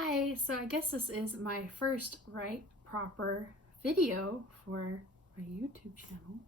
Hi, so I guess this is my first proper video for my YouTube channel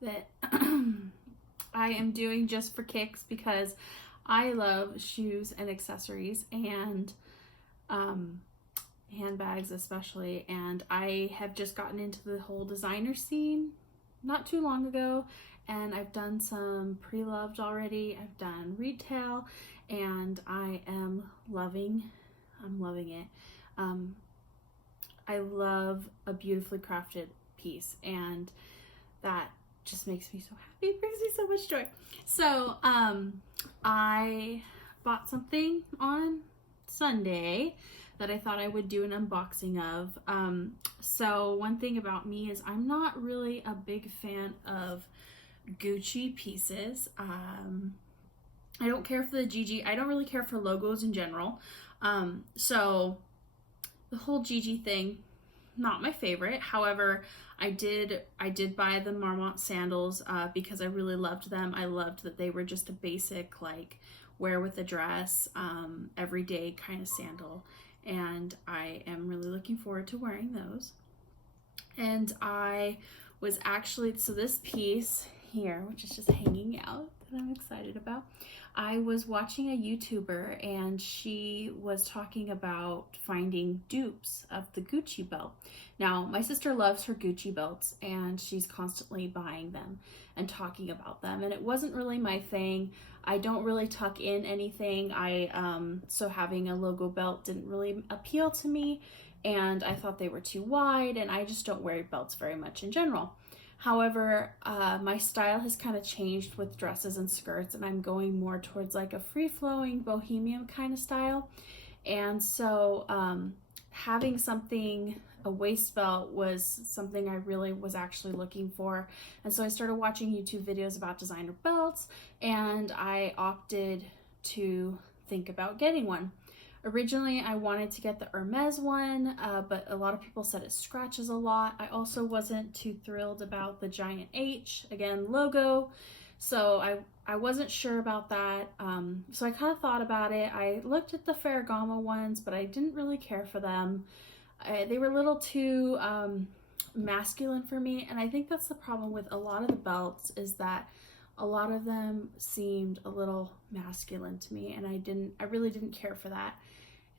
that I am doing just for kicks because I love shoes and accessories and um, handbags especially, and I have just gotten into the whole designer scene not too long ago, and I've done some pre-loved already. I've done retail and I'm loving it. Um, I love a beautifully crafted piece, and that just makes me so happy. It brings me so much joy. So, I bought something on Sunday that I thought I would do an unboxing of. So one thing about me is I'm not really a big fan of Gucci pieces. I don't care for the GG. I don't really care for logos in general. So the whole GG thing, not my favorite. However, I did buy the Marmont sandals because I really loved them. I loved that they were just a basic, like, wear with a dress, everyday kind of sandal. And I am really looking forward to wearing those. And I was actually, so this piece here, which is just hanging out, that I'm excited about, I was watching a YouTuber and she was talking about finding dupes of the Gucci belt. Now, my sister loves her Gucci belts and she's constantly buying them and talking about them. And it wasn't really my thing. I don't really tuck in anything. So having a logo belt didn't really appeal to me, and I thought they were too wide, and I just don't wear belts very much in general. However, my style has kind of changed with dresses and skirts, and I'm going more towards like a free-flowing bohemian kind of style. And so having something, a waist belt, was something I really was actually looking for. And so I started watching YouTube videos about designer belts, and I opted to think about getting one. Originally, I wanted to get the Hermes one, but a lot of people said it scratches a lot. I also wasn't too thrilled about the giant H, again, logo. So I wasn't sure about that. So I kind of thought about it. I looked at the Ferragamo ones, but I didn't really care for them. They were a little too masculine for me, and I think that's the problem with a lot of the belts, is that a lot of them seemed a little masculine to me, and I really didn't care for that.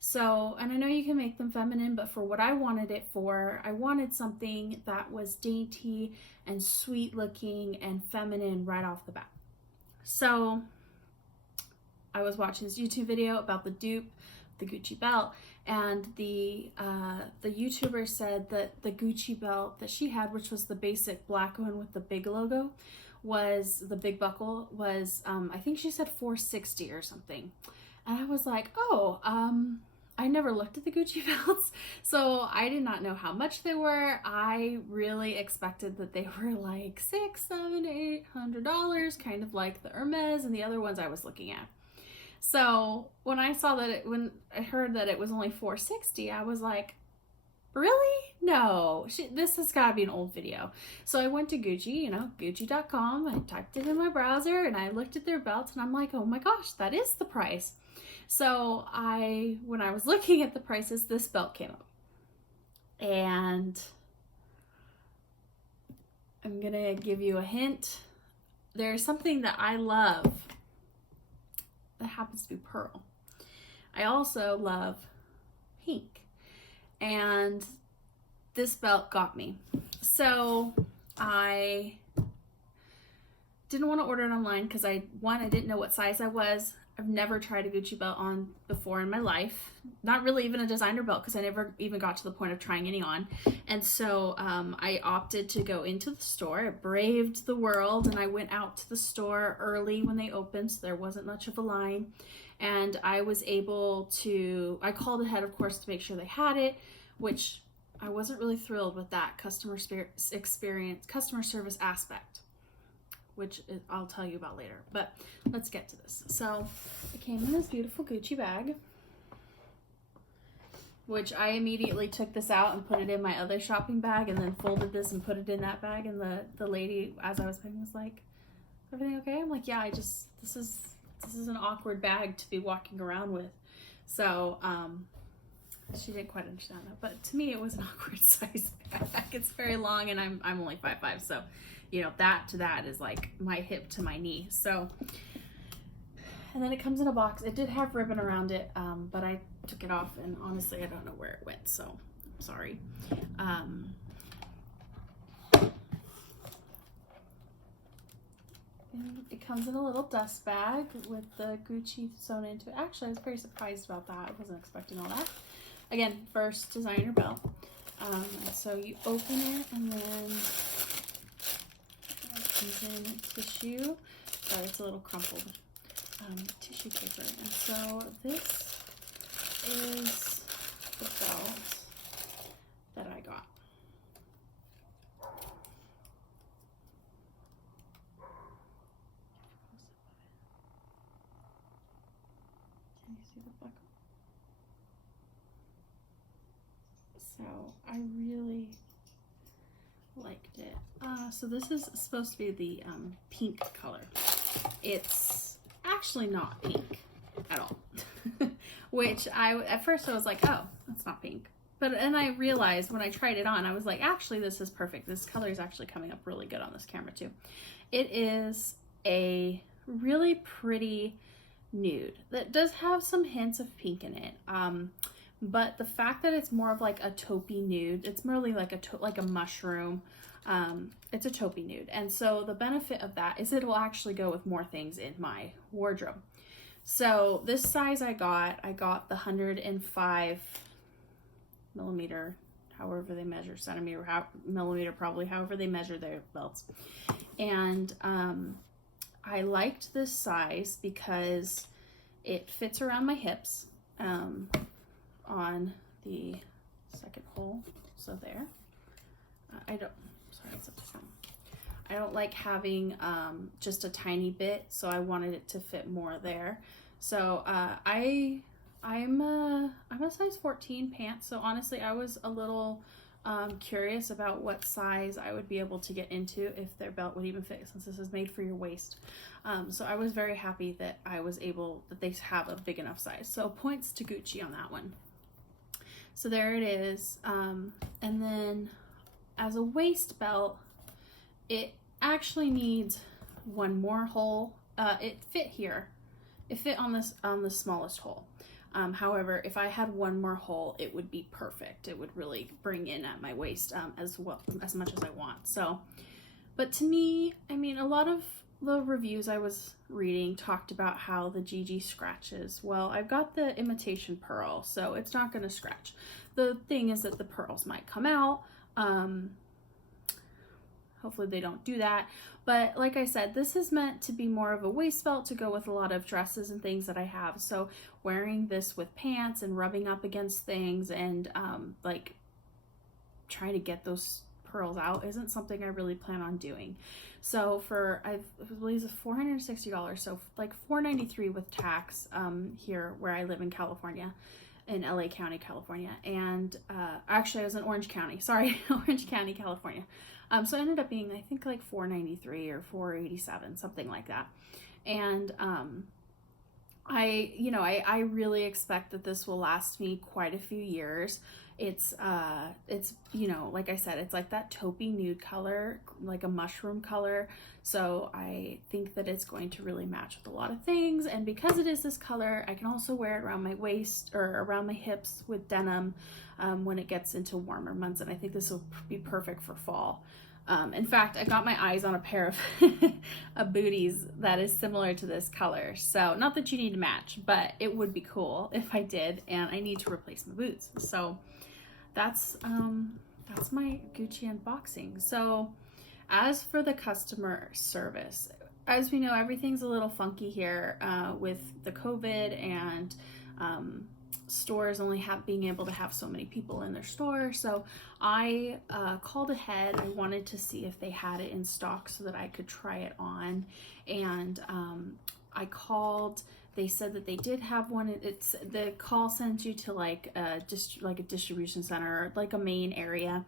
So, and I know you can make them feminine, but for what I wanted it for, I wanted something that was dainty and sweet looking and feminine right off the bat. So I was watching this YouTube video about the dupe, the Gucci belt, and the YouTuber said that the Gucci belt that she had, which was the basic black one with the big logo, was the big buckle, was I think she said $460 or something. And I was like, oh, I never looked at the Gucci belts, so I did not know how much they were. I really expected that they were like $600, $700, $800, kind of like the Hermes and the other ones I was looking at. So when I heard that it was only $460, I was like, really? No, this has got to be an old video. So I went to Gucci, Gucci.com. I typed it in my browser and I looked at their belts, and I'm like, oh my gosh, that is the price. So when I was looking at the prices, this belt came up. And I'm going to give you a hint. There's something that I love that happens to be pearl. I also love pink. And this belt got me. So I didn't want to order it online because I didn't know what size I was. I've never tried a Gucci belt on before in my life. Not really even a designer belt, because I never even got to the point of trying any on. And so I opted to go into the store. I braved the world and I went out to the store early when they opened, so there wasn't much of a line. And I was able to, I called ahead, of course, to make sure they had it, which I wasn't really thrilled with that customer service aspect, which I'll tell you about later. But let's get to this. So it came in this beautiful Gucci bag, which I immediately took this out and put it in my other shopping bag, and then folded this and put it in that bag. And the lady, as I was packing, was like, everything okay? I'm like, yeah, this is an awkward bag to be walking around with. So she didn't quite understand that, but to me it was an awkward size bag. It's very long and I'm only 5'5", so you know, that to that is like my hip to my knee. So, and then it comes in a box. It did have ribbon around it, but I took it off and honestly I don't know where it went, so I'm sorry. And it comes in a little dust bag with the Gucci sewn into it. Actually, I was very surprised about that. I wasn't expecting all that. Again, first designer belt. So you open it and then it comes in tissue. Sorry, it's a little crumpled. Tissue paper. And so this is the belt that I got. Can you see the buckle? So I really liked it. So this is supposed to be the pink color. It's actually not pink at all. Which at first I was like, oh, that's not pink. But and I realized when I tried it on, I was like, actually this is perfect. This color is actually coming up really good on this camera too. It is a really pretty nude that does have some hints of pink in it. But the fact that it's more of like a taupey nude, it's merely like a mushroom. It's a taupey nude. And so the benefit of that is it will actually go with more things in my wardrobe. So this size I got the 105 millimeter, however they measure, centimeter, millimeter probably, however they measure their belts. And I liked this size because it fits around my hips on the second hole. So there. I don't like having just a tiny bit, so I wanted it to fit more there. So I'm a size 14 pants, so honestly I was a little curious about what size I would be able to get into if their belt would even fit, since this is made for your waist. So I was very happy that they have a big enough size. So points to Gucci on that one. So there it is. And then as a waist belt, it actually needs one more hole. It fit here. It fit on the smallest hole. However, if I had one more hole, it would be perfect. It would really bring in at my waist as much as I want. So, but to me, I mean, a lot of the reviews I was reading talked about how the GG scratches. Well, I've got the imitation pearl, so it's not going to scratch. The thing is that the pearls might come out. Hopefully they don't do that. But like I said, this is meant to be more of a waist belt to go with a lot of dresses and things that I have. So wearing this with pants and rubbing up against things and like trying to get those pearls out isn't something I really plan on doing. So I believe it's $460, so like $493 with tax here where I live in California, in LA County, California. And actually I was in Orange County, sorry, Orange County, California. So it ended up being, I think, like $493 or $487, something like that. And I really expect that this will last me quite a few years. It's like I said, it's like that taupey nude color, like a mushroom color. So I think that it's going to really match with a lot of things. And because it is this color, I can also wear it around my waist or around my hips with denim when it gets into warmer months. And I think this will be perfect for fall. In fact, I got my eyes on a pair of booties that is similar to this color. So not that you need to match, but it would be cool if I did, and I need to replace my boots. So that's my Gucci unboxing. So as for the customer service, as we know, everything's a little funky here with the COVID and stores only being able to have so many people in their store. So I called ahead. I wanted to see if they had it in stock so that I could try it on. And I called They said that they did have one. It's the call sends you to like a distribution center, like a main area.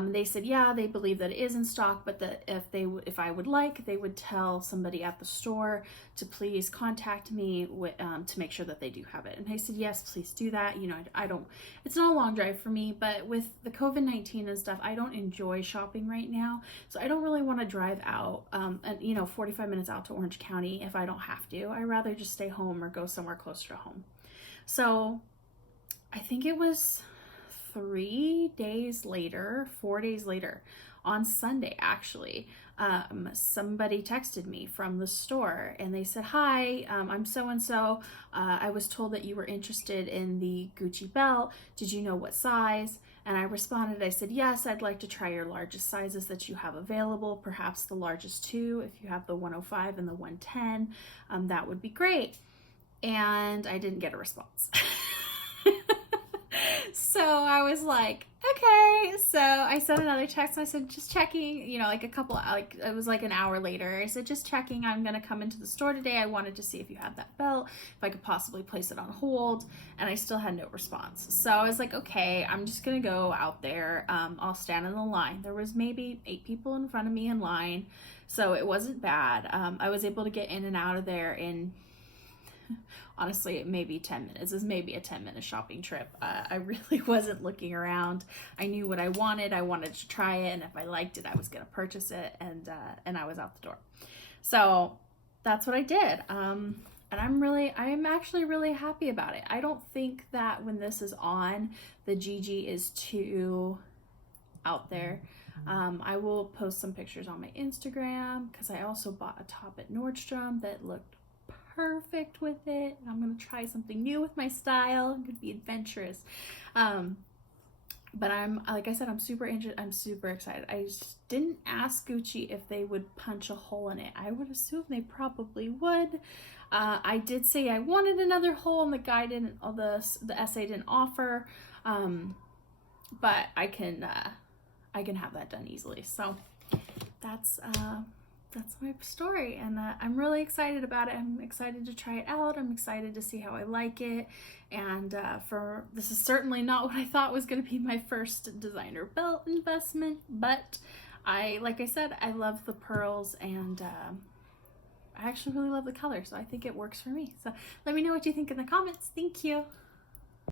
They said, yeah, they believe that it is in stock, but that if I would like, they would tell somebody at the store to please contact me to make sure that they do have it. And I said, yes, please do that. You know, I don't. It's not a long drive for me, but with the COVID-19 and stuff, I don't enjoy shopping right now, so I don't really want to drive out, 45 minutes out to Orange County if I don't have to. I rather just stay home or go somewhere closer to home. So I think it was 4 days later, on Sunday actually, somebody texted me from the store and they said, hi, I'm so-and-so. I was told that you were interested in the Gucci belt. Did you know what size? And I responded, I said, yes, I'd like to try your largest sizes that you have available, perhaps the largest two. If you have the 105 and the 110, that would be great. And I didn't get a response. So I was like, okay. So I sent another text and I said, just checking, it was like an hour later. I said, just checking. I'm going to come into the store today. I wanted to see if you had that belt, if I could possibly place it on hold. And I still had no response. So I was like, okay, I'm just going to go out there. I'll stand in the line. There was maybe 8 people in front of me in line. So it wasn't bad. I was able to get in and out of there in, honestly, maybe 10 minutes. This is maybe a 10-minute shopping trip. I really wasn't looking around. I knew what I wanted. I wanted to try it, and if I liked it, I was going to purchase it, and I was out the door. So that's what I did. And I'm actually really happy about it. I don't think that when this is on, the GG is too out there. I will post some pictures on my Instagram because I also bought a top at Nordstrom that looked perfect with it. I'm gonna try something new with my style. I'm gonna be adventurous. But like I said, I'm super excited. I just didn't ask Gucci if they would punch a hole in it. I would assume they probably would. I did say I wanted another hole, and the guy didn't. The essay didn't offer. But I can have that done easily. So that's my story, and I'm really excited about it. I'm excited to try it out. I'm excited to see how I like it, and this is certainly not what I thought was going to be my first designer belt investment, but like I said, I love the pearls, and I actually really love the color, so I think it works for me. So let me know what you think in the comments. Thank you.